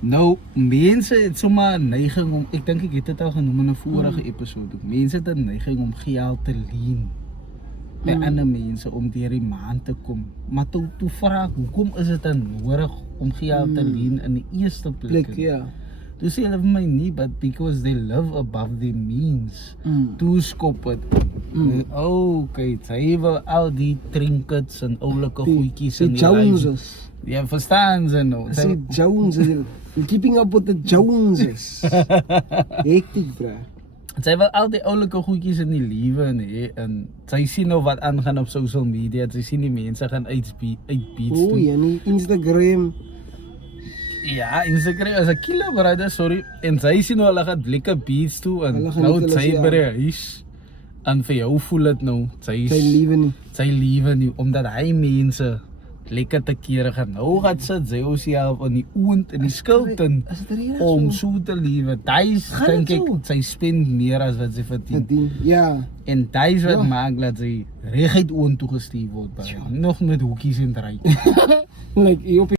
Nou, mense het sommer 'n neiging om, ek dink ek het dit al genoem in 'n vorige episode. Mense het 'n neiging om geld te leen by ander mense om deur die maand te kom. Maar toe vra ek, hoekom is dit dan nodig om geld te leen in die eerste plek? Ja. Toe sê hulle vir my nie, but because they live above their means. Toe skop het. Okay, sy wil al die trinkets en oulike goedjies in Die Joneses. Ja, verstaan ze nou. I see Joneses. You're keeping up with the Joneses. Hectic, bro. Sy wil al die oulike goedjies in die lewe en sy sien nou wat aangaan op social media. Sy sien die mense gaan uit beats Oh, ja, nie Instagram. Ja, Instagram is 'n killer, brother, sorry. En sy sien nou hulle gaan blikke beats toe en Hulle gaan nou niet sy alles, ja. by die huis. En vir jou voel dit nou, Sy liewe nie. sy liewe nie, omdat hy mense lekker te kere gaan. Nou gaan sit sy self in die oond in die skilten Is dit reg om so? so te lewe. Dies Gaan dink dit ek so? sy spend meer as wat sy verdien. Verdien. Ja. En dies wat Ja. maak dat sy reguit oond toe gestuur word. Nog met hoekies en dry. Like, jy op